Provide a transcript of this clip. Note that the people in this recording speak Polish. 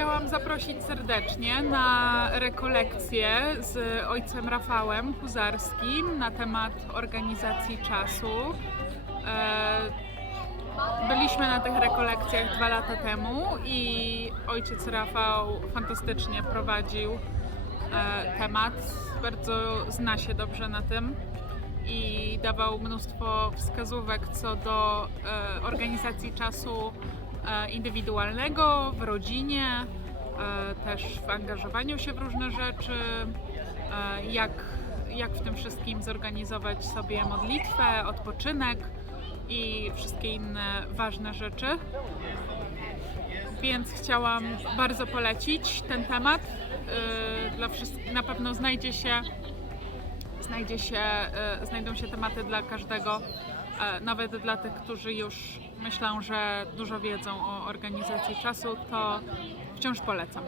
chciałam zaprosić serdecznie na rekolekcję z ojcem Rafałem Huzarskim na temat organizacji czasu. E, Byliśmy na tych rekolekcjach dwa lata temu i ojciec Rafał fantastycznie prowadził e, temat. Bardzo zna się dobrze na tym i dawał mnóstwo wskazówek co do e, organizacji czasu indywidualnego w rodzinie, e, też w angażowaniu się w różne rzeczy, e, jak, jak w tym wszystkim zorganizować sobie modlitwę, odpoczynek i wszystkie inne ważne rzeczy. Więc chciałam bardzo polecić ten temat. Dla na pewno znajdzie się, znajdzie się, znajdą się tematy dla każdego, e, nawet dla tych, którzy już myślą, że dużo wiedzą o organizacji czasu, to wciąż polecam.